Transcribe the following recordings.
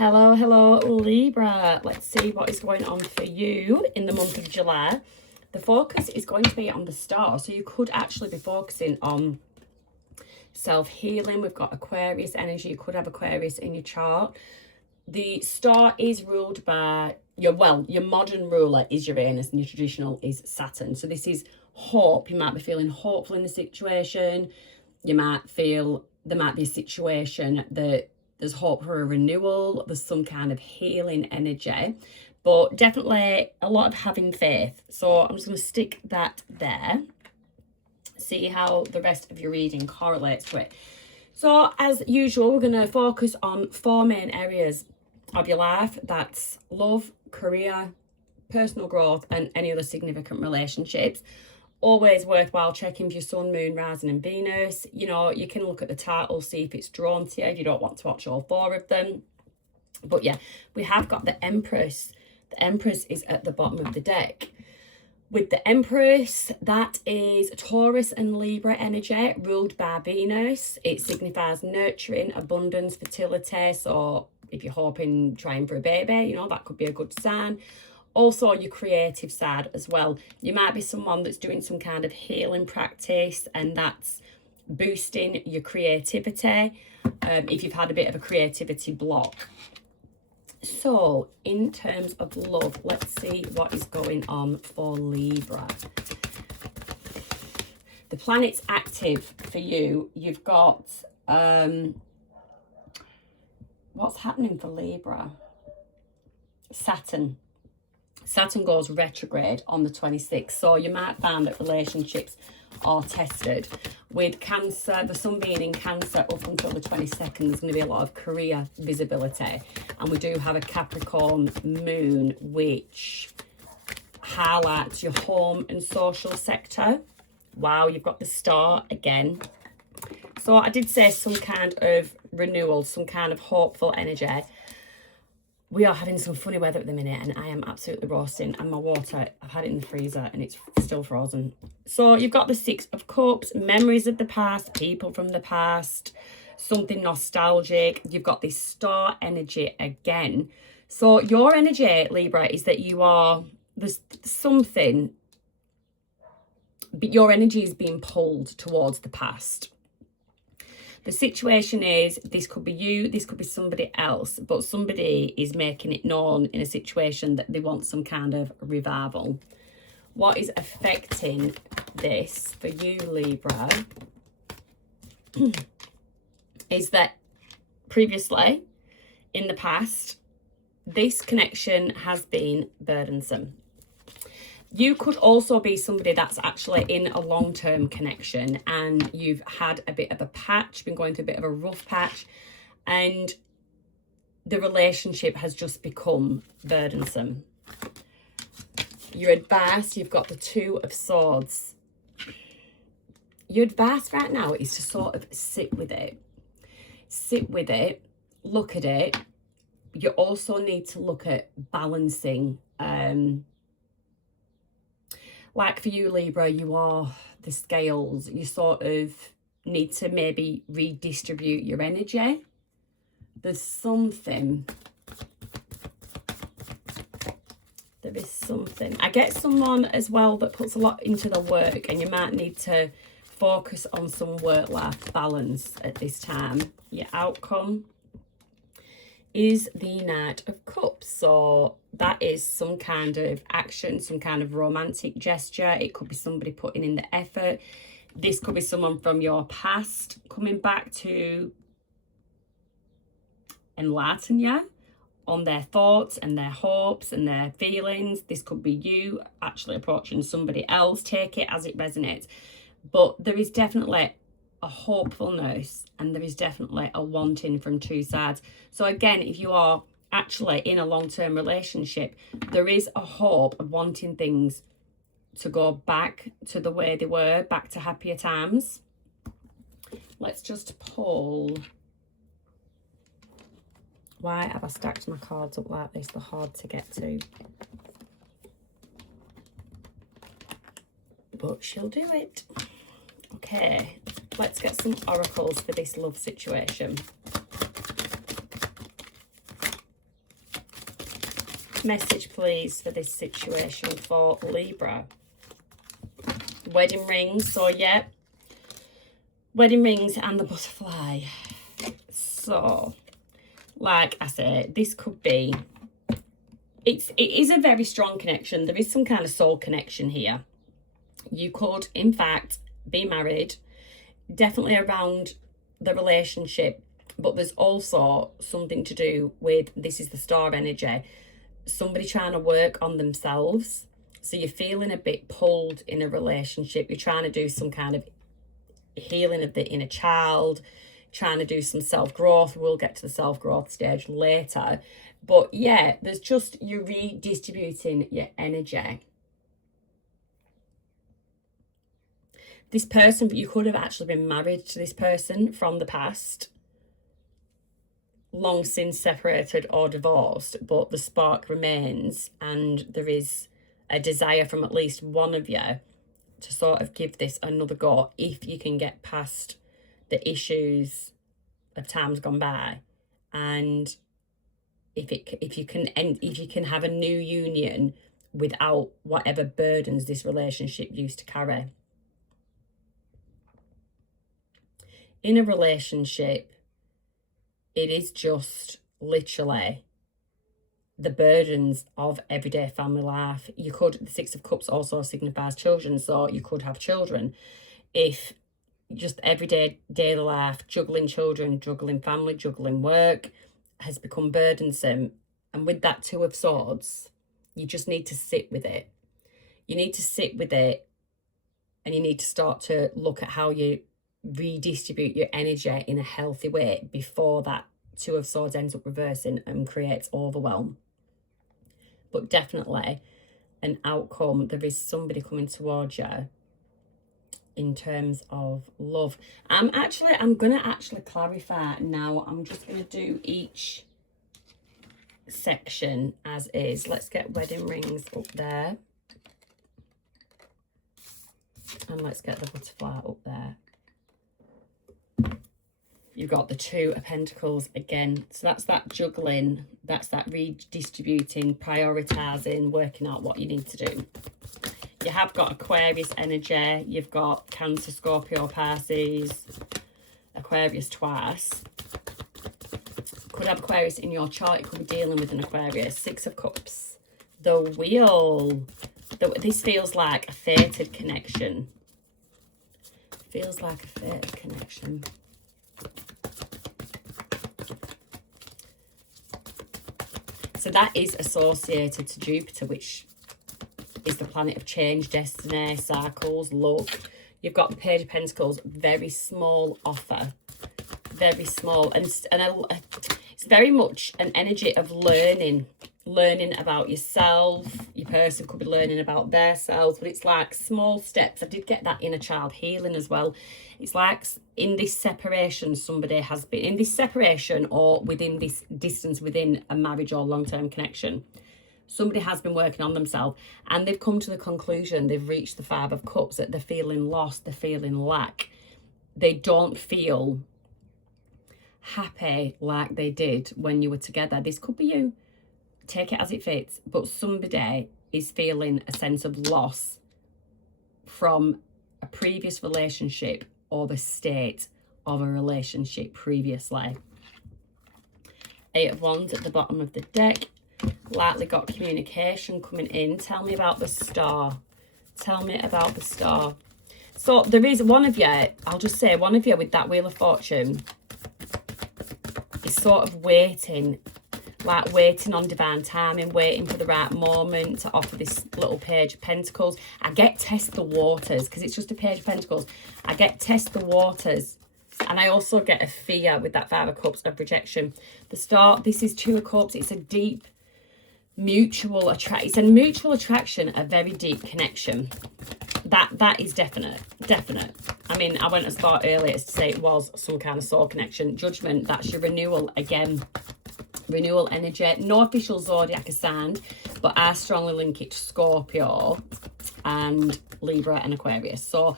Hello, Libra. Let's see what is going on for you in the month of July. The focus is going to be on the star, so you could actually be focusing on self-healing. We've got Aquarius energy. You could have Aquarius in your chart. The star is ruled by your modern ruler is Uranus and your traditional is Saturn. So this is hope. You might be feeling hopeful in the situation. You might feel there might be a situation that there's hope for a renewal. There's some kind of healing energy, but definitely a lot of having faith. So I'm just going to stick that there. See how the rest of your reading correlates to it. So as usual, we're going to focus on 4 main areas of your life. That's love, career, personal growth, and any other significant relationships. Always worthwhile checking for your sun, moon, rising and Venus. You know, you can look at the title, see if it's drawn to you if you don't want to watch all 4 of them. But yeah, we have got the Empress. The Empress is at the bottom of the deck. With the Empress, that is Taurus and Libra energy ruled by Venus. It signifies nurturing, abundance, fertility. So if you're hoping, trying for a baby, you know, that could be a good sign. Also your creative side as well. You might be someone that's doing some kind of healing practice and that's boosting your creativity if you've had a bit of a creativity block. So in terms of love, let's see what is going on for Libra. The planet's active for you. You've got what's happening for Libra? Saturn goes retrograde on the 26th, so you might find that relationships are tested. With Cancer, the sun being in Cancer up until the 22nd, there's going to be a lot of career visibility. And we do have a Capricorn moon, which highlights your home and social sector. Wow, you've got the star again. So I did say some kind of renewal, some kind of hopeful energy. We are having some funny weather at the minute and I am absolutely roasting, and my water, I've had it in the freezer and it's still frozen. So you've got the 6 of Cups, memories of the past, people from the past, something nostalgic. You've got this star energy again. So your energy, Libra, is that there's something, but your energy is being pulled towards the past. The situation is, this could be you, this could be somebody else, but somebody is making it known in a situation that they want some kind of revival. What is affecting this for you, Libra, is that previously, in the past, this connection has been burdensome. You could also be somebody that's actually in a long-term connection and you've had a bit of a patch, been going through a bit of a rough patch, and the relationship has just become burdensome. Your advice, you've got the 2 of Swords. Your advice right now is to sort of sit with it. Sit with it, look at it. You also need to look at balancing. Like for you, Libra, you are the scales. You sort of need to maybe redistribute your energy. There's something. There is something. I get someone as well that puts a lot into the work, and you might need to focus on some work-life balance at this time. Your outcome is the Knight of Cups. So that is some kind of action, some kind of romantic gesture. It could be somebody putting in the effort. This could be someone from your past coming back to enlighten you on their thoughts and their hopes and their feelings. This could be you actually approaching somebody else. Take it as it resonates. But there is definitely a hopefulness and there is definitely a wanting from 2 sides. So again, if you are actually in a long-term relationship, there is a hope of wanting things to go back to the way they were, back to happier times. Let's just pull. Why have I stacked my cards up like this? They're hard to get to. But she'll do it. Okay, let's get some oracles for this love situation. Message, please, for this situation for Libra. Wedding rings. So, yeah. Wedding rings and the butterfly. So, like I said, this could be... It is a very strong connection. There is some kind of soul connection here. You could, in fact, be married. Definitely around the relationship. But there's also something to do with, this is the star energy, somebody trying to work on themselves. So you're feeling a bit pulled in a relationship. You're trying to do some kind of healing of the inner child, trying to do some self-growth. We'll get to the self-growth stage later. But yeah, there's just, you're redistributing your energy. This person, but you could have actually been married to this person from the past, long since separated or divorced, but the spark remains, and there is a desire from at least one of you to sort of give this another go if you can get past the issues of times gone by, and if you can have a new union without whatever burdens this relationship used to carry. In a relationship, it is just literally the burdens of everyday family life. You could, the Six of Cups also signifies children, so you could have children. If just everyday daily life, juggling children, juggling family, juggling work has become burdensome. And with that Two of Swords, you just need to sit with it. You need to sit with it, and you need to start to look at how you redistribute your energy in a healthy way before that Two of Swords ends up reversing and creates overwhelm. But definitely an outcome. There is somebody coming towards you in terms of love. I'm going to actually clarify now. I'm just going to do each section as is. Let's get wedding rings up there. And let's get the butterfly up there. You've got the Two of Pentacles again. So that's that juggling. That's that redistributing, prioritising, working out what you need to do. You have got Aquarius energy. You've got Cancer, Scorpio, Pisces, Aquarius twice. Could have Aquarius in your chart. You could be dealing with an Aquarius. Six of Cups. The Wheel. This feels like a fated connection. Feels like a fated connection. So that is associated to Jupiter, which is the planet of change, destiny, cycles, love. You've got the Page of Pentacles, very small offer. Very small. And it's very much an energy of learning about yourself. Your person could be learning about their selves, but it's like small steps. I did get that inner child healing as well. It's like in this separation, somebody has been in this separation, or within this distance within a marriage or long-term connection. Somebody has been working on themselves, and they've come to the conclusion, they've reached the Five of Cups, that they're feeling lost, they're feeling lack. They don't feel happy like they did when you were together. This could be you. Take it as it fits. But somebody is feeling a sense of loss from a previous relationship or the state of a relationship previously. Eight of Wands at the bottom of the deck. Lightly got communication coming in. Tell me about the Star. Tell me about the Star. So there is one of you, I'll just say one of you with that Wheel of Fortune is sort of waiting, like waiting on divine timing, waiting for the right moment to offer this little Page of Pentacles. I get test the waters, because it's just a Page of Pentacles. I get test the waters. And I also get a fear with that Five of Cups of rejection. The Star, this is Two of Cups. It's a deep mutual attraction. It's a mutual attraction, a very deep connection. That is definite. I mean, I went as far earlier as to say it was some kind of soul connection. Judgment, that's your renewal again. Renewal energy. No official zodiac assigned, but I strongly link it to Scorpio and Libra and Aquarius. So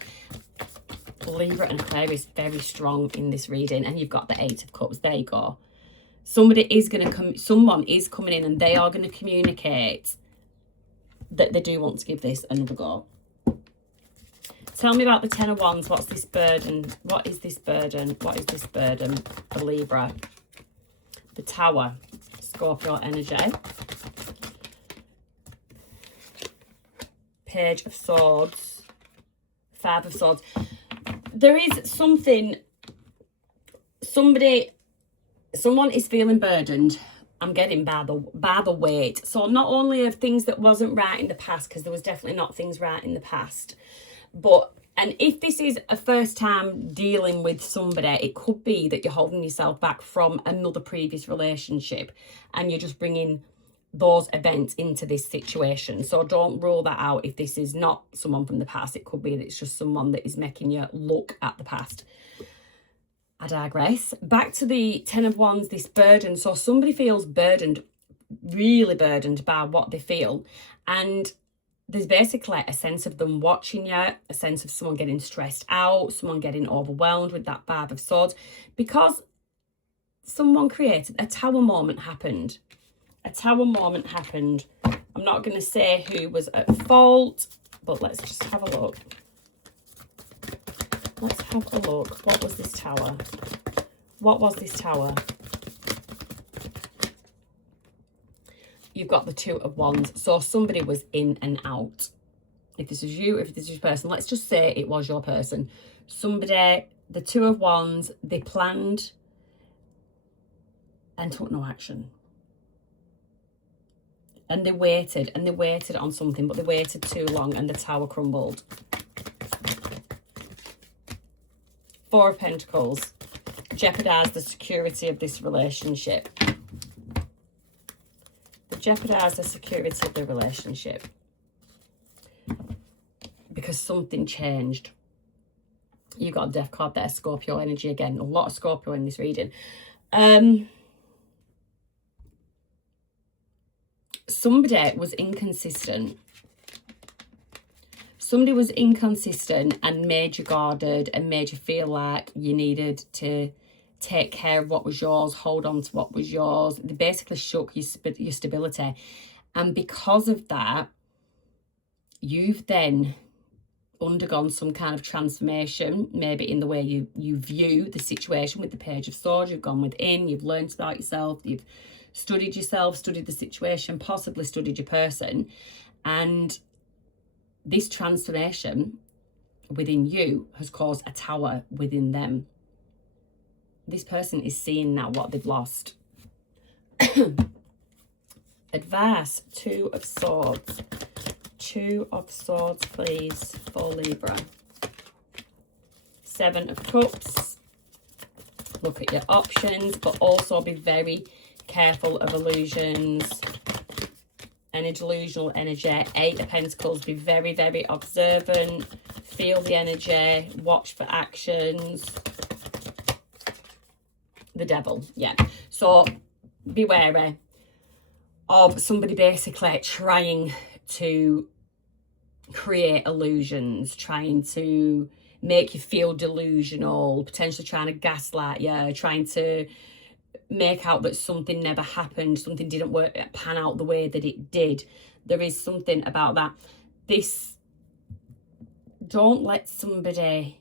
Libra and Aquarius very strong in this reading, and you've got the Eight of Cups. There you go. Somebody is going to come, someone is coming in and they are going to communicate that they do want to give this another go. Tell me about the Ten of Wands. What's this burden? What is this burden? What is this burden for Libra? The Tower, Scorpio energy. Page of Swords, Five of Swords. There is something, someone is feeling burdened. I'm getting by the weight. So not only of things that wasn't right in the past, because there was definitely not things right in the past, but, and if this is a first time dealing with somebody, it could be that you're holding yourself back from another previous relationship and you're just bringing those events into this situation. So don't rule that out. If this is not someone from the past, it could be that it's just someone that is making you look at the past. I digress. Back to the Ten of Wands, this burden. So somebody feels burdened, really burdened by what they feel. And there's basically a sense of them watching you, a sense of someone getting stressed out, someone getting overwhelmed with that Five of Swords, because someone created a tower moment happened. A tower moment happened. I'm not going to say who was at fault, but let's just have a look. Let's have a look. What was this tower? What was this tower? You've got the Two of Wands. So somebody was in and out. If this is you, if this is your person, let's just say it was your person. Somebody, the Two of Wands, they planned and took no action. And they waited on something, but they waited too long and the tower crumbled. Four of Pentacles. Jeopardise the security of this relationship. Jeopardise the security of the relationship. Because something changed. You got a death card there, Scorpio energy again. A lot of Scorpio in this reading. Somebody was inconsistent. Somebody was inconsistent and made you guarded and made you feel like you needed to take care of what was yours, hold on to what was yours. They basically shook your stability. And because of that, you've then undergone some kind of transformation, maybe in the way you view the situation with the Page of Swords. You've gone within, you've learned about yourself, you've studied yourself, studied the situation, possibly studied your person. And this transformation within you has caused a tower within them. This person is seeing now what they've lost. Advice, Two of Swords. Two of Swords, please, for Libra. Seven of Cups. Look at your options, but also be very careful of illusions. Any delusional energy. Eight of Pentacles. Be very, very observant. Feel the energy. Watch for actions. The Devil, yeah. So be wary of somebody basically trying to create illusions, trying to make you feel delusional, potentially trying to gaslight you, trying to make out that something never happened, something didn't pan out the way that it did. There is something about that. Don't let somebody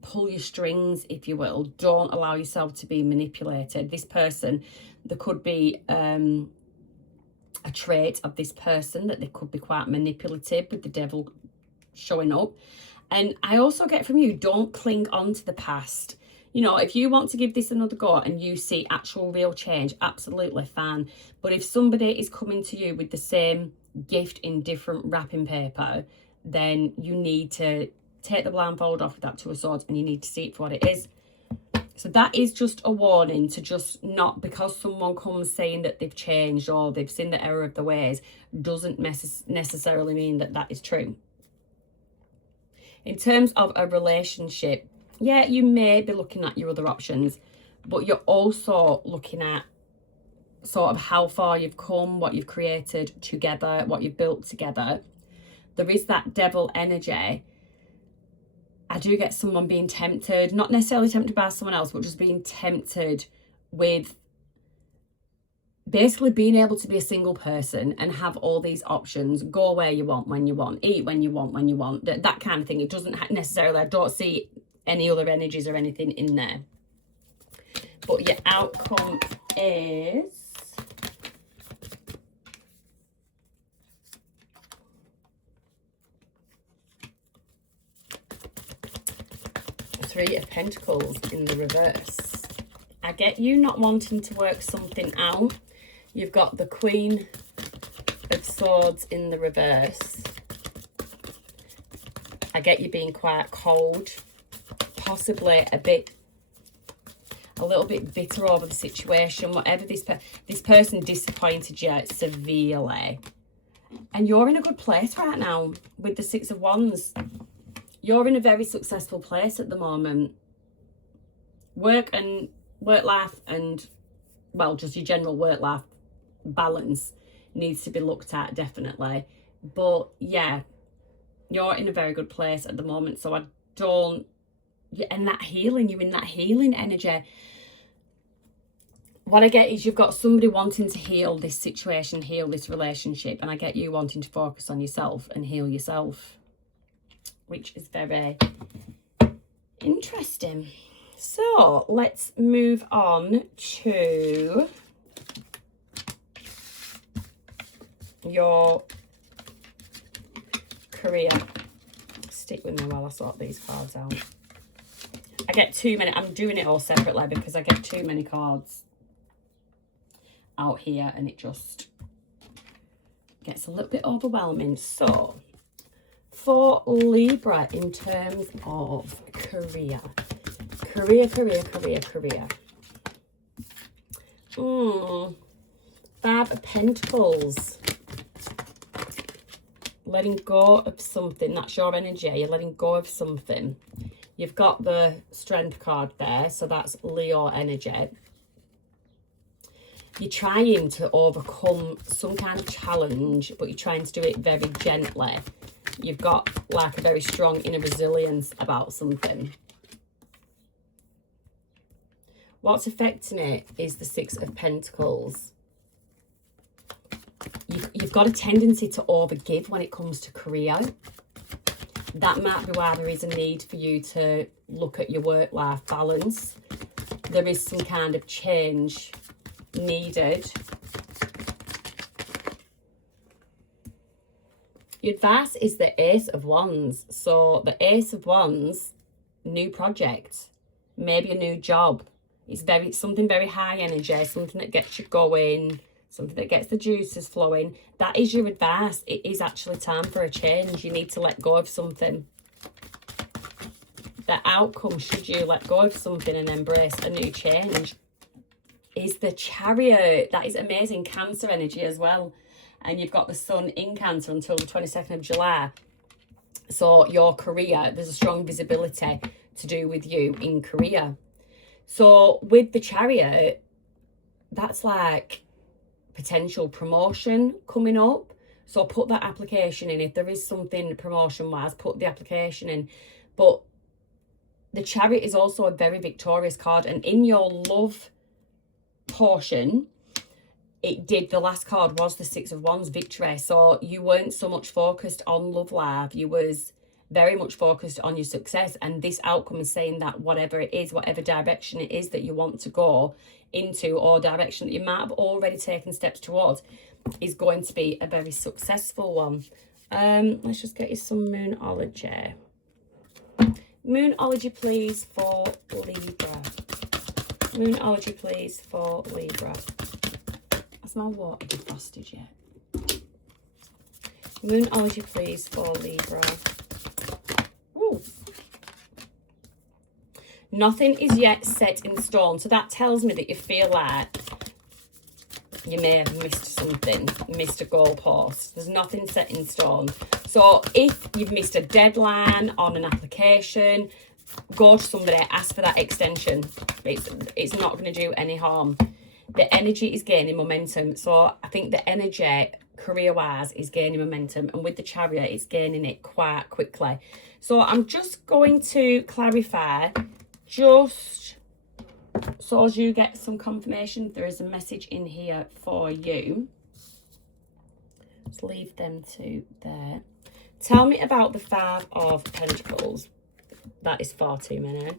pull your strings, if you will. Don't allow yourself to be manipulated. This person, there could be a trait of this person that they could be quite manipulative, with the Devil showing up. And I also get from you, don't cling on to the past. You know, if you want to give this another go and you see actual real change, absolutely fine. But if somebody is coming to you with the same gift in different wrapping paper, then you need to take the blindfold off with that Two of Swords and you need to see it for what it is. So that is just a warning to just not, because someone comes saying that they've changed or they've seen the error of the ways, doesn't necessarily mean that that is true. In terms of a relationship, yeah, you may be looking at your other options, but you're also looking at sort of how far you've come, what you've created together, what you've built together. There is that Devil energy. I do get someone being tempted, not necessarily tempted by someone else, but just being tempted with basically being able to be a single person and have all these options, go where you want, when you want, eat when you want, that kind of thing. It doesn't necessarily, I don't see any other energies or anything in there. But your outcome is Three of Pentacles in the reverse. I get you not wanting to work something out. You've got the Queen of Swords in the reverse. I get you being quite cold, possibly a little bit bitter over the situation. Whatever this person disappointed you severely, and you're in a good place right now with the Six of Wands. You're in a very successful place at the moment. Work life and, well, just your general work life balance needs to be looked at, definitely. But yeah, you're in a very good place at the moment. So I don't, you're in that healing energy. What I get is you've got somebody wanting to heal this situation, heal this relationship, and I get you wanting to focus on yourself and heal yourself, which is very interesting. So let's move on to your career. Stick with me while I sort these cards out. I get too many. I'm doing it all separately because I get too many cards out here and it just gets a little bit overwhelming. So for Libra, in terms of career. Five of Pentacles. Letting go of something. That's your energy. You're letting go of something. You've got the Strength card there, so that's Leo energy. You're trying to overcome some kind of challenge, but you're trying to do it very gently. You've got like a very strong inner resilience about something. What's affecting it is the Six of Pentacles. You've got a tendency to overgive when it comes to career. That might be why there is a need for you to look at your work-life balance. There is some kind of change needed. Your advice is the Ace of Wands. So the Ace of Wands, new project, maybe a new job. It's something very high energy, something that gets you going, something that gets the juices flowing. That is your advice. It is actually time for a change. You need to let go of something. The outcome, should you let go of something and embrace a new change, is the Chariot. That is amazing. Cancer energy as well. And you've got the Sun in Cancer until the 22nd of July. So your career, there's a strong visibility to do with you in career. So with the Chariot, that's like potential promotion coming up. So put that application in. If there is something promotion-wise, put the application in. But the Chariot is also a very victorious card. And in your love portion, the last card was the Six of Wands, victory. So you weren't so much focused on love life. You was very much focused on your success. And this outcome is saying that whatever it is, whatever direction it is that you want to go into, or direction that you might have already taken steps towards, is going to be a very successful one. Let's just get you some Moonology. Moonology, please, for Libra. Moonology, please, for Libra. Has my water defrosted yet? Moonology, please, for Libra. Ooh. Nothing is yet set in stone. So that tells me that you feel like you may have missed something, missed a goalpost. There's nothing set in stone. So if you've missed a deadline on an application, go to somebody, ask for that extension. It's not going to do any harm. The energy is gaining momentum. So I think the energy, career-wise, is gaining momentum. And with the Chariot, it's gaining it quite quickly. So I'm just going to clarify just So as you get some confirmation, there is a message in here for you. Let's leave them two there. Tell me about the Five of Pentacles. That is far too many.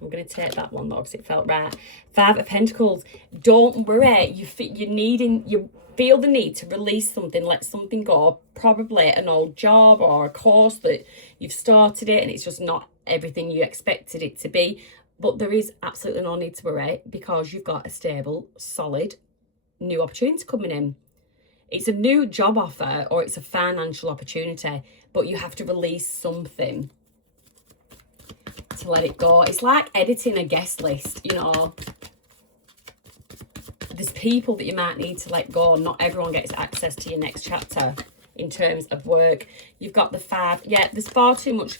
I'm going to take that one though because it felt right. Five of Pentacles. Don't worry. You feel the need to release something, let something go. Probably an old job or a course that you've started it and it's just not everything you expected it to be. But there is absolutely no need to worry because you've got a stable, solid, new opportunity coming in. It's a new job offer or it's a financial opportunity, but you have to release something to let it go. It's like editing a guest list, you know. There's people that you might need to let go. Not everyone gets access to your next chapter in terms of work. You've got the five. Yeah, there's far too much.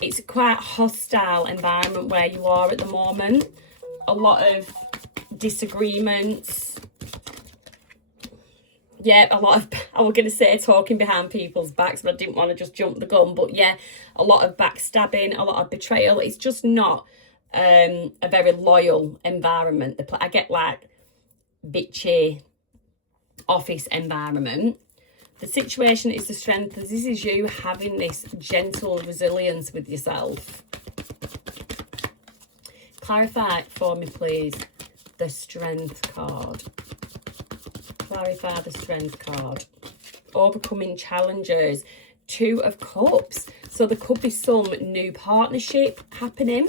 It's quite a hostile environment where you are at the moment. A lot of disagreements. Yeah, a lot of, I was going to say talking behind people's backs, but I didn't want to just jump the gun. But yeah, a lot of backstabbing, a lot of betrayal. It's just not a very loyal environment. I get like bitchy office environment. The situation is the strength. This is you having this gentle resilience with yourself. Clarify for me, please, the strength card. Clarify the strength card. Overcoming challenges. Two of Cups. So there could be some new partnership happening.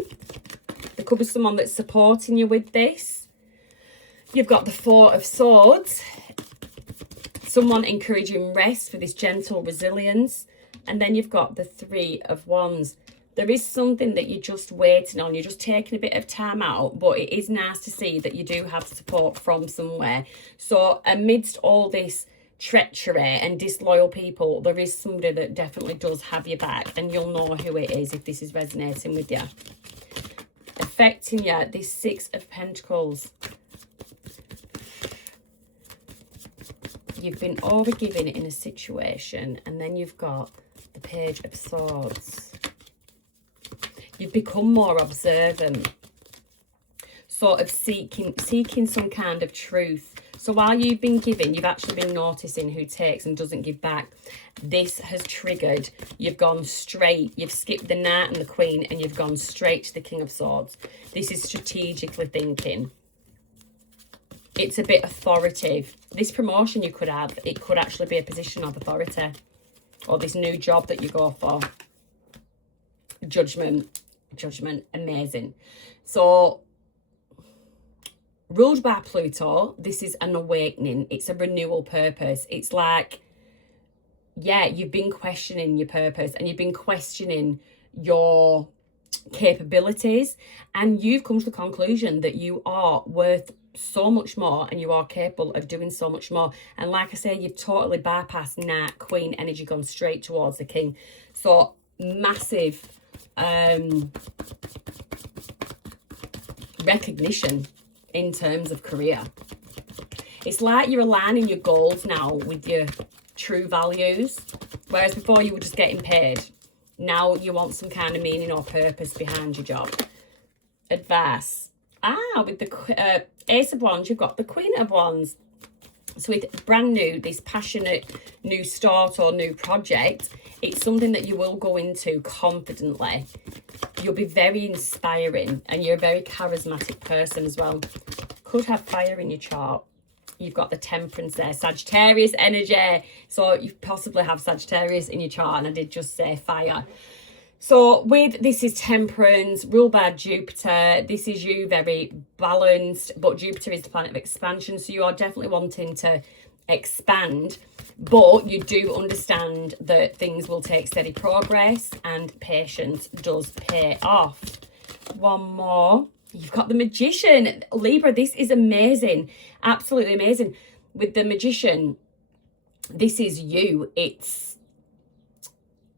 There could be someone that's supporting you with this. You've got the Four of Swords. Someone encouraging rest for this gentle resilience. And then you've got the Three of Wands. There is something that you're just waiting on. You're just taking a bit of time out, but it is nice to see that you do have support from somewhere. So amidst all this treachery and disloyal people, there is somebody that definitely does have your back, and you'll know who it is if this is resonating with you. Affecting you, this Six of Pentacles. You've been overgiven in a situation, and then you've got the Page of Swords. You've become more observant, sort of seeking some kind of truth. So while you've been giving, you've actually been noticing who takes and doesn't give back. This has triggered. You've gone straight. You've skipped the Knight and the Queen, and you've gone straight to the King of Swords. This is strategically thinking. It's a bit authoritative. This promotion you could have, it could actually be a position of authority. Or this new job that you go for. Judgment, amazing. So, ruled by Pluto, this is an awakening. It's a renewal purpose. It's like, yeah, you've been questioning your purpose and you've been questioning your capabilities, and you've come to the conclusion that you are worth so much more and you are capable of doing so much more. And like I say, you've totally bypassed Knight, Queen energy, gone straight towards the King. So, massive recognition in terms of career. It's like you're aligning your goals now with your true values, whereas before you were just getting paid. Now you want some kind of meaning or purpose behind your job. Advice. With the Ace of Wands, you've got the Queen of Wands. So with brand new, this passionate new start or new project, it's something that you will go into confidently. You'll be very inspiring, and you're a very charismatic person as well. Could have fire in your chart. You've got the Temperance there, Sagittarius energy. So you possibly have Sagittarius in your chart, and I did just say fire. So with this is Temperance, ruled by Jupiter. This is you, very balanced, but Jupiter is the planet of expansion. So you are definitely wanting to expand, but you do understand that things will take steady progress and patience does pay off. One more. You've got the Magician. Libra, this is amazing. Absolutely amazing. With the Magician, this is you. It's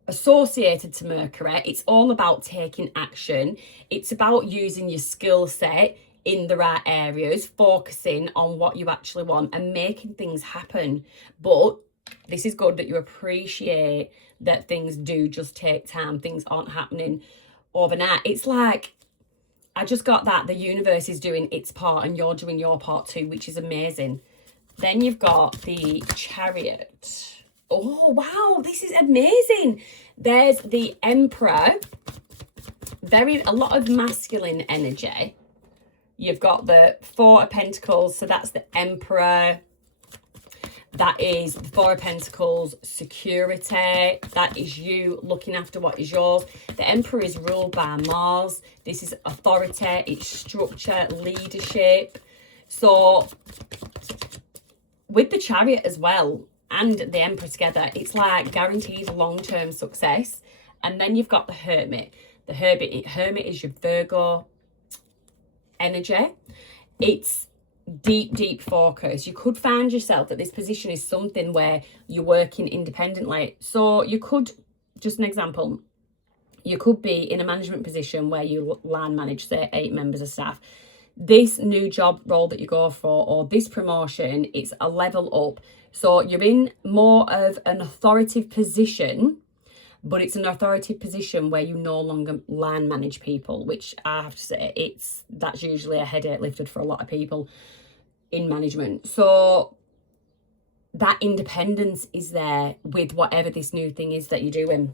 associated to Mercury. It's all about taking action. It's about using your skill set in the right areas, focusing on what you actually want and making things happen. But this is good that you appreciate that things do just take time. Things aren't happening overnight. It's like, I just got that the universe is doing its part and you're doing your part too, which is amazing. Then you've got the Chariot. Oh, wow, this is amazing. There's the Emperor. A lot of masculine energy. You've got the Four of Pentacles, so that's the Emperor. That is the Four of Pentacles, security. That is you looking after what is yours. The Emperor is ruled by Mars. This is authority, it's structure, leadership. So with the Chariot as well and the Emperor together, it's like guaranteed long-term success. And then you've got the Hermit. The Hermit is your Virgo energy. It's deep focus. You could find yourself that this position is something where you're working independently. So you could, just an example, you could be in a management position where you line manage, say, 8 members of staff. This new job role that you go for, or this promotion, it's a level up. So you're in more of an authoritative position, but it's an authoritative position where you no longer line manage people, which I have to say, that's usually a headache lifted for a lot of people in management. So that independence is there with whatever this new thing is that you're doing.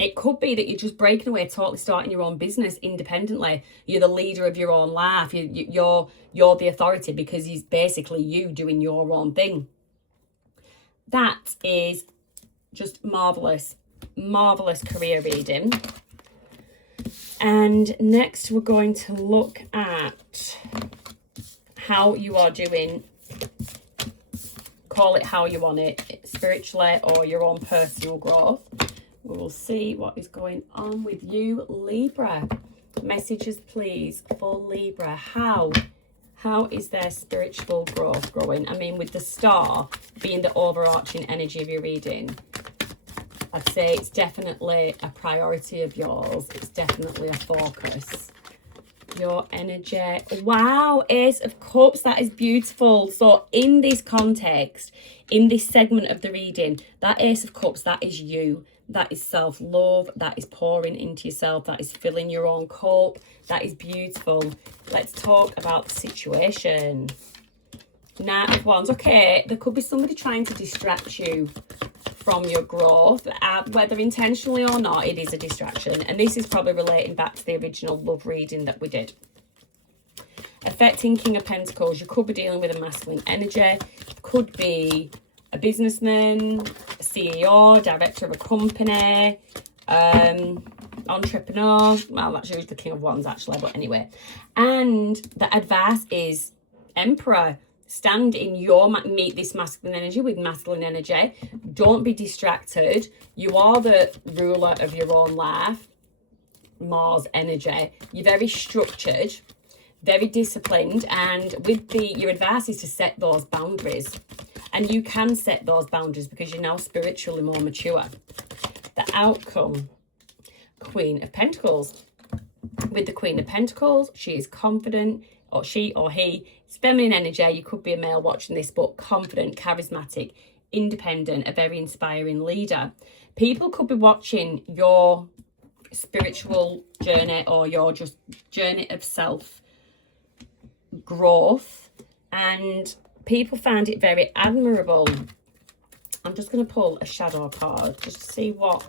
It could be that you're just breaking away, totally starting your own business independently. You're the leader of your own life. You're the authority because it's basically you doing your own thing. That is just marvelous career reading. And next we're going to look at how you are doing, call it how you want it, spiritually or your own personal growth. We will see what is going on with you, Libra. Messages, please, for Libra. How is their spiritual growth growing? I mean, with the Star being the overarching energy of your reading, I'd say it's definitely a priority of yours. It's definitely a focus. Your energy. Wow, Ace of Cups. That is beautiful. So in this context, in this segment of the reading, that Ace of Cups, that is you. That is self-love. That is pouring into yourself. That is filling your own cup. That is beautiful. Let's talk about the situation. Knight of Wands. Okay, there could be somebody trying to distract you from your growth, whether intentionally or not. It is a distraction, and this is probably relating back to the original love reading that we did. Affecting King of Pentacles, you could be dealing with a masculine energy. Could be a businessman, a CEO, director of a company, entrepreneur. Well, that's usually the King of Wands actually, but anyway. And the advice is Emperor. Stand in your, meet this masculine energy with masculine energy. Don't be distracted. You are the ruler of your own life. Mars energy. You're very structured, very disciplined, and with your advice is to set those boundaries. And you can set those boundaries because you're now spiritually more mature. The outcome, Queen of Pentacles. With the Queen of Pentacles, she is confident, or she or he, it's feminine energy. You could be a male watching this, but confident, charismatic, independent, a very inspiring leader. People could be watching your spiritual journey or your just journey of self growth, and people find it very admirable. I'm just going to pull a shadow card just to see what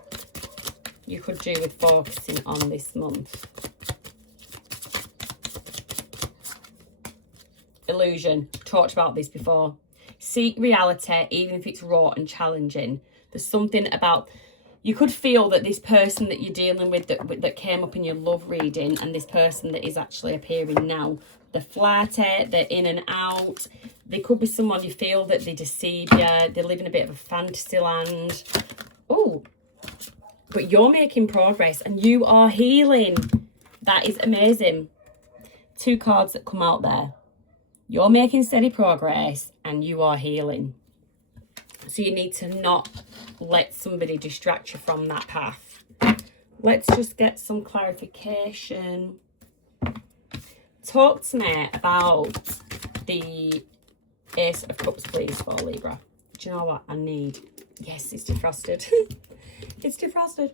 you could do with focusing on this month. Illusion. Talked about this before. Seek reality, even if it's raw and challenging. There's something about, you could feel that this person that you're dealing with that came up in your love reading, and this person that is actually appearing now, they're flirty, they're in and out. They could be someone you feel that they deceive you. They live in a bit of a fantasy land. Oh, but you're making progress and you are healing. That is amazing. 2 cards that come out there. You're making steady progress and you are healing. So you need to not let somebody distract you from that path. Let's just get some clarification. Talk to me about the Ace of Cups, please, for Libra. Do you know what I need? Yes, it's defrosted. It's defrosted.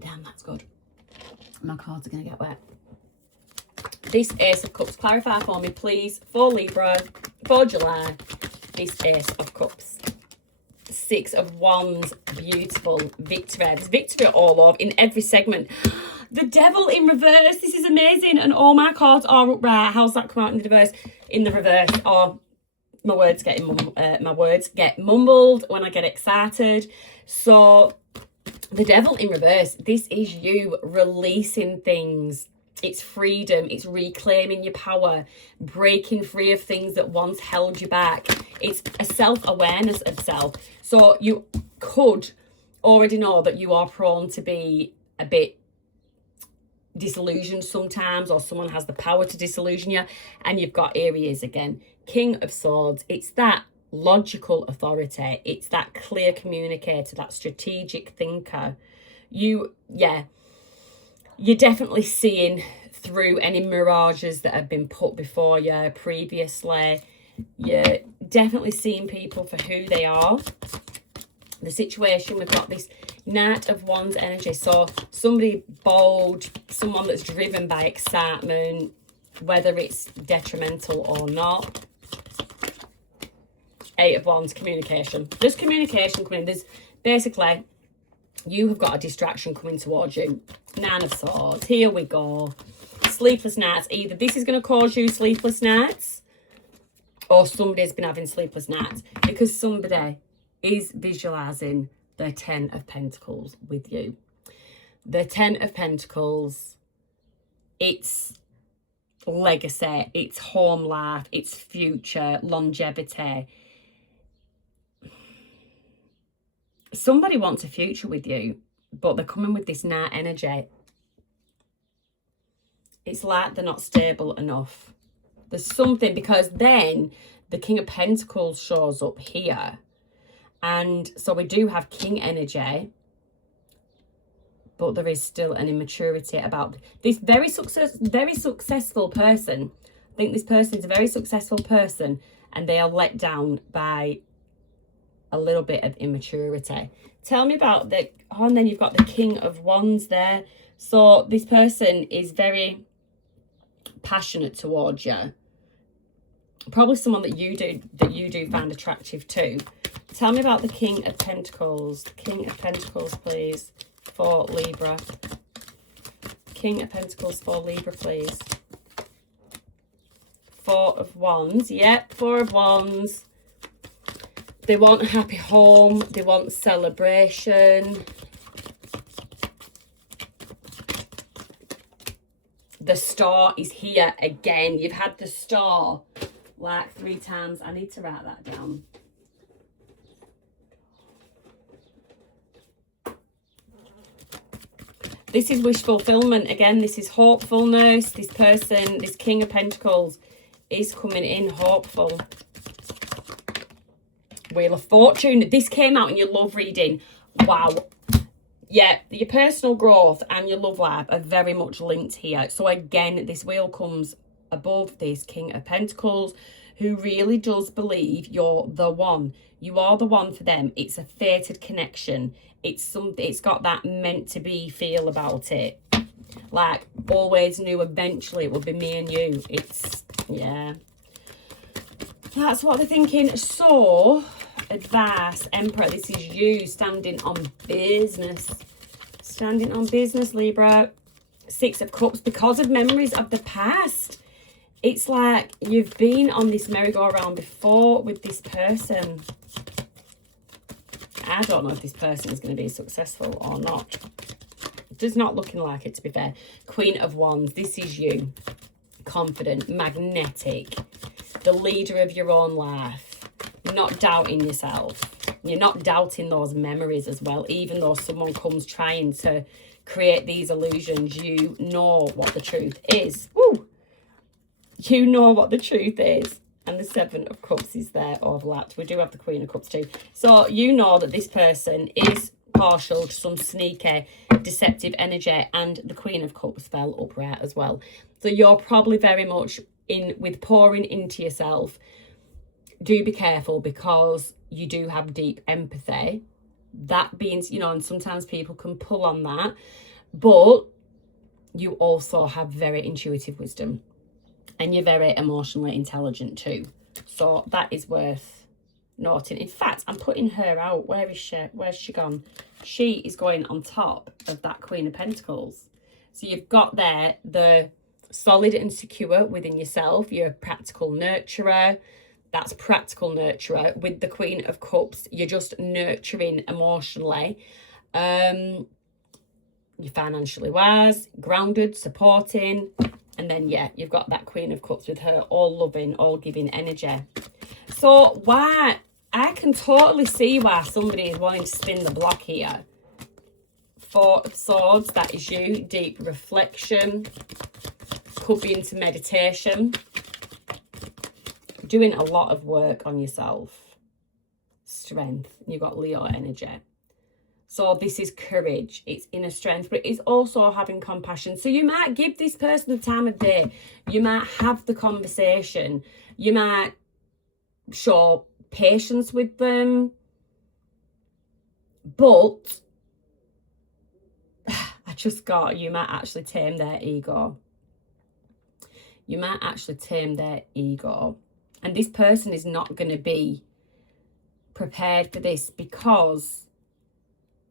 Damn, that's good. My cards are going to get wet. This Ace of Cups, clarify for me, please, for Libra, for July, this Ace of Cups. Six of Wands, beautiful, victory. There's victory all over, in every segment. The Devil in reverse, this is amazing, and all my cards are upright. How's that come out in the reverse? In the reverse, or my words get mumbled when I get excited. So, the Devil in reverse, this is you releasing things. It's freedom, it's reclaiming your power, breaking free of things that once held you back. It's a self-awareness of self. So you could already know that you are prone to be a bit disillusioned sometimes, or someone has the power to disillusion you, and you've got Aries again. King of Swords, it's that logical authority. It's that clear communicator, that strategic thinker. You're definitely seeing through any mirages that have been put before you previously. You're definitely seeing people for who they are. The situation, we've got this Knight of Wands energy. So somebody bold, someone that's driven by excitement, whether it's detrimental or not. Eight of Wands, communication. There's communication coming. There's basically, you have got a distraction coming towards you. Nine of Swords, here we go. Sleepless nights. Either this is going to cause you sleepless nights, or somebody's been having sleepless nights because somebody is visualizing the 10 of Pentacles with you. The 10 of Pentacles, it's legacy, it's home life, it's future, longevity. Somebody wants a future with you, but they're coming with this Knight energy. It's like they're not stable enough. There's something, because then the King of Pentacles shows up here. And so we do have King energy, but there is still an immaturity about this very successful person. I think this person is a very successful person, and they are let down by a little bit of immaturity. Tell me about the, oh, and then you've got the King of Wands there. So this person is very passionate towards you. Probably someone that you do find attractive too. Tell me about the King of Pentacles. King of Pentacles, please, for Libra. King of Pentacles for Libra, please. Four of Wands. Yep, Four of Wands. They want a happy home. They want celebration. The Star is here again. You've had the Star like 3 times. I need to write that down. This is wish fulfillment. Again, this is hopefulness. This person, this King of Pentacles, is coming in hopeful. Wheel of Fortune. This came out in your love reading. Wow. Yeah, your personal growth and your love life are very much linked here. So again, this wheel comes above this King of Pentacles, who really does believe you're the one. You are the one for them. It's a fated connection. It's got that meant to be feel about it. Like, always knew eventually it would be me and you. It's, yeah. That's what they're thinking. So, advice, Emperor, this is you standing on business. Standing on business, Libra. Six of Cups, because of memories of the past. It's like you've been on this merry-go-round before with this person. I don't know if this person is going to be successful or not. It does not looking like it, to be fair. Queen of Wands, this is you. Confident, magnetic, the leader of your own life. You're not doubting yourself. You're not doubting those memories as well. Even though someone comes trying to create these illusions, you know what the truth is. Woo! You know what the truth is. And the Seven of Cups is there overlapped. We do have the Queen of Cups too. So you know that this person is partial to some sneaky, deceptive energy, and the Queen of Cups fell upright as well. So you're probably very much in with pouring into yourself. Do be careful, because you do have deep empathy. That being, you know, and sometimes people can pull on that. But you also have very intuitive wisdom, and you're very emotionally intelligent too. So that is worth noting. In fact, I'm putting her out. Where is she? Where's she gone? She is going on top of that Queen of Pentacles. So you've got there the solid and secure within yourself. You're a practical nurturer. That's practical nurturer. With the Queen of Cups, you're just nurturing emotionally. You're financially wise, grounded, supporting. And then, yeah, you've got that Queen of Cups with her all loving, all giving energy. So why, I can totally see why somebody is wanting to spin the block here. Four of Swords, that is you. Deep reflection. Could be into meditation. Doing a lot of work on yourself. Strength. You've got Leo energy. So this is courage. It's inner strength, but it's also having compassion. So you might give this person the time of day. You might have the conversation. You might show patience with them. But I just got, you might actually tame their ego. You might actually tame their ego. And this person is not going to be prepared for this, because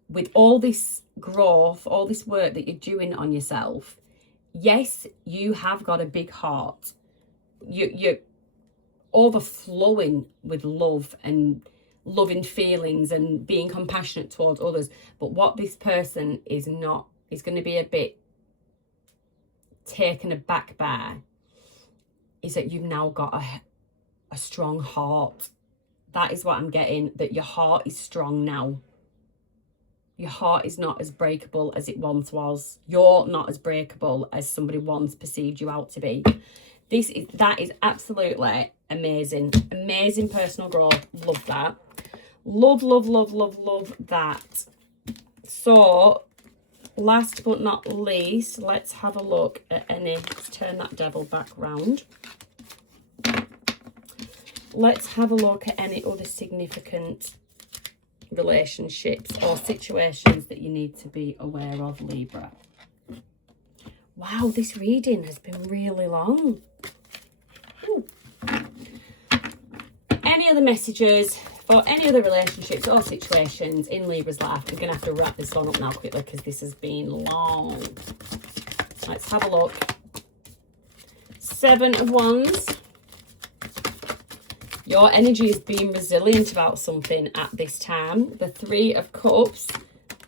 with all this growth, all this work that you're doing on yourself, yes, you have got a big heart. You're overflowing with love and loving feelings and being compassionate towards others. But what this person is not, is going to be a bit taken aback by, is that you've now got a strong heart. That is what I'm getting, that your heart is strong now. Your heart is not as breakable as it once was. You're not as breakable as somebody once perceived you out to be. That is absolutely amazing. Amazing personal growth. Love that. Love, love, love, love, love that. So, last but not least, let's have a look at any, let's turn that devil back round. Let's have a look at any other significant relationships or situations that you need to be aware of, Libra. Wow, this reading has been really long. Ooh. Any other messages for any other relationships or situations in Libra's life? I'm going to have to wrap this one up now quickly because this has been long. Let's have a look. 7 of Wands. Your energy is being resilient about something at this time. The 3 of Cups.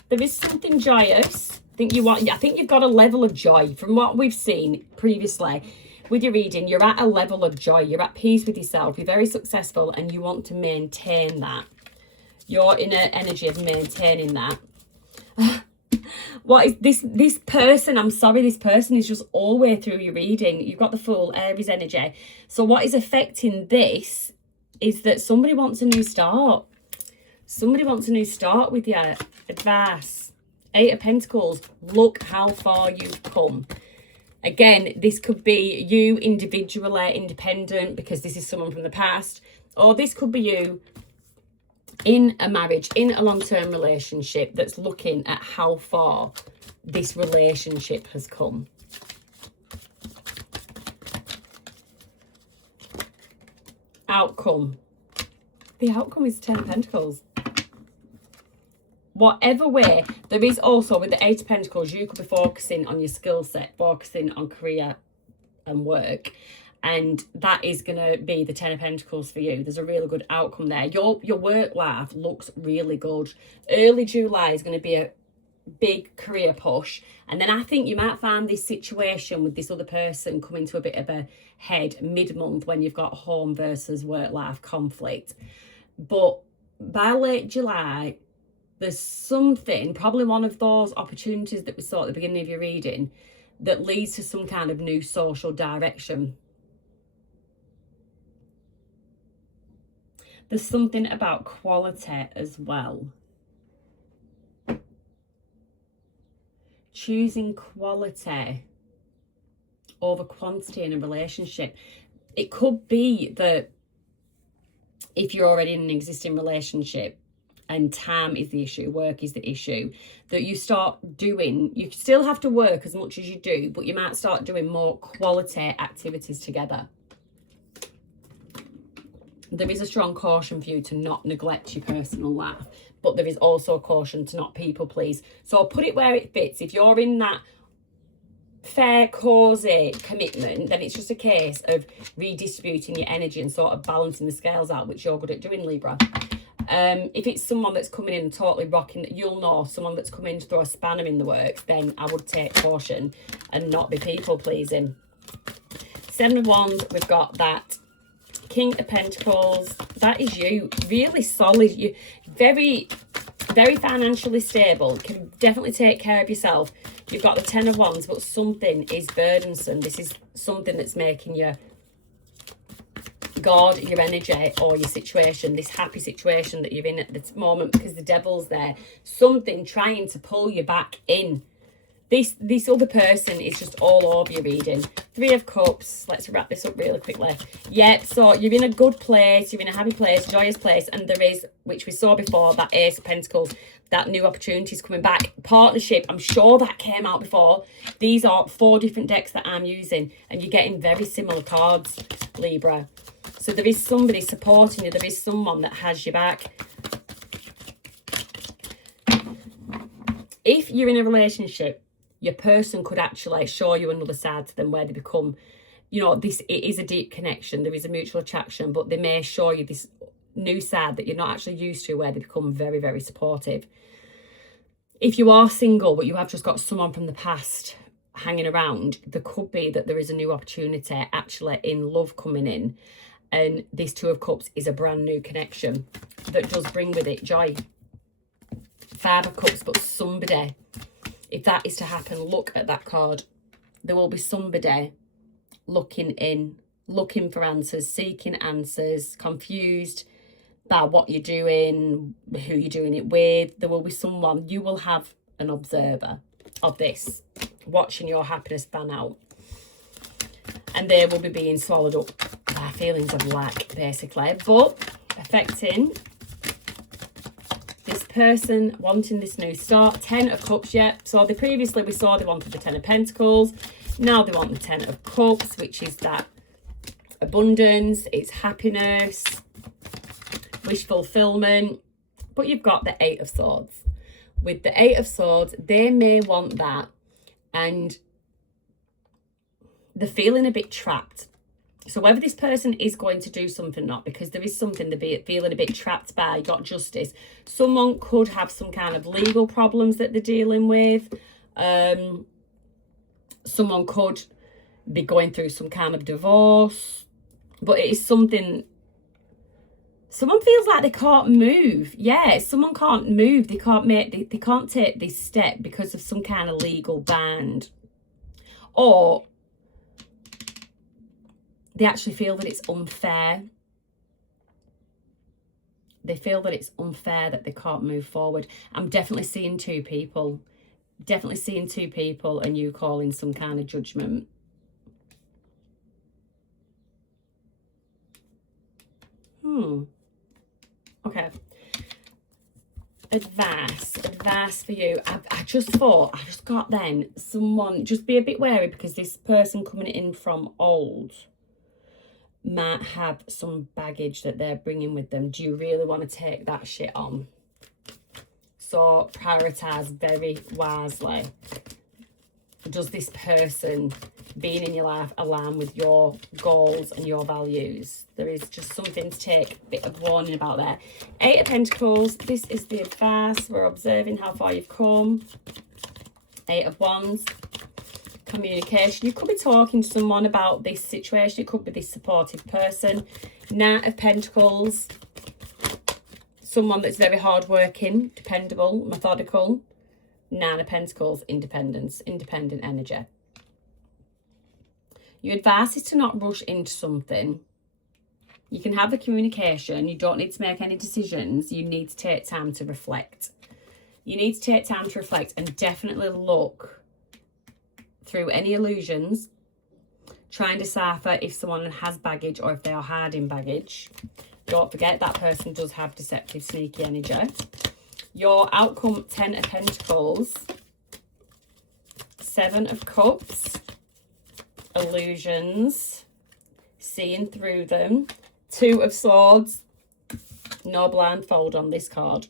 There is something joyous. I think you've got a level of joy from what we've seen previously with your reading. You're at a level of joy. You're at peace with yourself. You're very successful and you want to maintain that. You're in an energy of maintaining that. What is this person? I'm sorry, this person is just all the way through your reading. You've got the full Aries energy. So what is affecting this is that somebody wants a new start. Somebody wants a new start with you. Advice. 8 of Pentacles. Look how far you've come. Again, this could be you individually, independent, because this is someone from the past. Or this could be you in a marriage, in a long-term relationship that's looking at how far this relationship has come. Outcome. The outcome is 10 of Pentacles. Whatever way, there is also with the 8 of Pentacles, you could be focusing on your skill set, focusing on career and work. And that is going to be the 10 of Pentacles for you. There's a really good outcome there. Your work life looks really good. Early July is going to be a big career push. And then I think you might find this situation with this other person coming to a bit of a head mid-month when you've got home versus work life conflict. But by late July, there's something, probably one of those opportunities that we saw at the beginning of your reading, that leads to some kind of new social direction. There's something about quality as well. Choosing quality over quantity in a relationship. It could be that if you're already in an existing relationship and time is the issue, work is the issue, that you start doing, you still have to work as much as you do, but you might start doing more quality activities together. There is a strong caution for you to not neglect your personal life, but there is also a caution to not people please. So I'll put it where it fits. If you're in that fair, cosy commitment, then it's just a case of redistributing your energy and sort of balancing the scales out, which you're good at doing, Libra. If it's someone that's coming in and totally rocking, you'll know someone that's coming to throw a spanner in the works, then I would take caution and not be people pleasing. 7 of Wands, we've got that King of Pentacles. That is you, really solid. You very financially stable, can definitely take care of yourself. You've got the 10 of Wands, but something is burdensome. This is something that's making you guard your energy or your situation, this happy situation that you're in at this moment, because the devil's there. Something trying to pull you back in. This other person is just all over your reading. 3 of Cups. Let's wrap this up really quickly. Yeah, so you're in a good place. You're in a happy place, joyous place. And there is, which we saw before, that Ace of Pentacles, that new opportunity is coming back. Partnership, I'm sure that came out before. These are 4 different decks that I'm using. And you're getting very similar cards, Libra. So there is somebody supporting you. There is someone that has your back. If you're in a relationship, your person could actually show you another side to them where they become, you know, it is a deep connection. There is a mutual attraction, but they may show you this new side that you're not actually used to, where they become very, very supportive. If you are single, but you have just got someone from the past hanging around, there could be that there is a new opportunity actually in love coming in. And this 2 of Cups is a brand new connection that does bring with it joy. 5 of Cups, but somebody, if that is to happen, look at that card. There will be somebody looking for answers, seeking answers, confused about what you're doing, who you're doing it with. There will be someone, you will have an observer of this, watching your happiness pan out. And they will be being swallowed up by feelings of lack, basically. But affecting this person wanting this new start. 10 of Cups, yeah. So previously we saw they wanted the 10 of Pentacles. Now they want the 10 of Cups, which is that abundance, it's happiness, wish fulfillment. But you've got the 8 of Swords. With the 8 of Swords, they may want that, and they're feeling a bit trapped. So whether this person is going to do something or not, because there is something to be feeling a bit trapped by, you got justice. Someone could have some kind of legal problems that they're dealing with. Someone could be going through some kind of divorce. But it is something, someone feels like they can't move. Yeah, someone can't move. They can't take this step because of some kind of legal band. Or they actually feel that it's unfair. They feel that it's unfair that they can't move forward. I'm definitely seeing 2 people. Definitely seeing 2 people and you calling some kind of judgment. Okay. Advice for you. I just got then someone, just be a bit wary, because this person coming in from old might have some baggage that they're bringing with them. Do you really want to take that shit on? So prioritize very wisely. Does this person being in your life align with your goals and your values? There is just something to take a bit of warning about there. 8 of Pentacles. This is the advice. We're observing how far you've come. 8 of Wands. Communication. You could be talking to someone about this situation. It could be this supportive person. 9 of Pentacles. Someone that's very hardworking, dependable, methodical. 9 of Pentacles, independence, independent energy. Your advice is to not rush into something. You can have the communication. You don't need to make any decisions. You need to take time to reflect. You need to take time to reflect and definitely look through any illusions. Try and decipher if someone has baggage or if they are hiding baggage. Don't forget that person does have deceptive, sneaky energy. Your outcome, 10 of Pentacles, 7 of Cups, illusions, seeing through them, 2 of Swords, no blindfold on this card.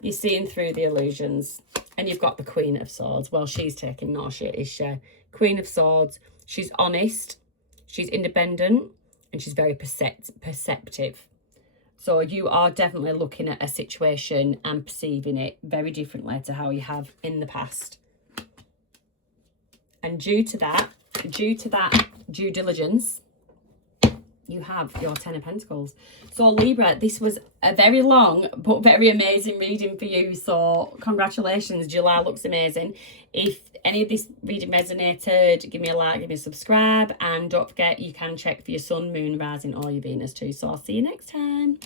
You're seeing through the illusions. And you've got the Queen of Swords. Well, she's taking no shit, is she? Queen of Swords. She's honest. She's independent. And she's very perceptive. So you are definitely looking at a situation and perceiving it very differently to how you have in the past. And due to that due diligence, you have your 10 of Pentacles. So Libra, this was a very long but very amazing reading for you. So congratulations, July looks amazing. If any of this reading resonated, give me a like, give me a subscribe, and don't forget you can check for your sun, moon, rising, or your Venus too. So I'll see you next time.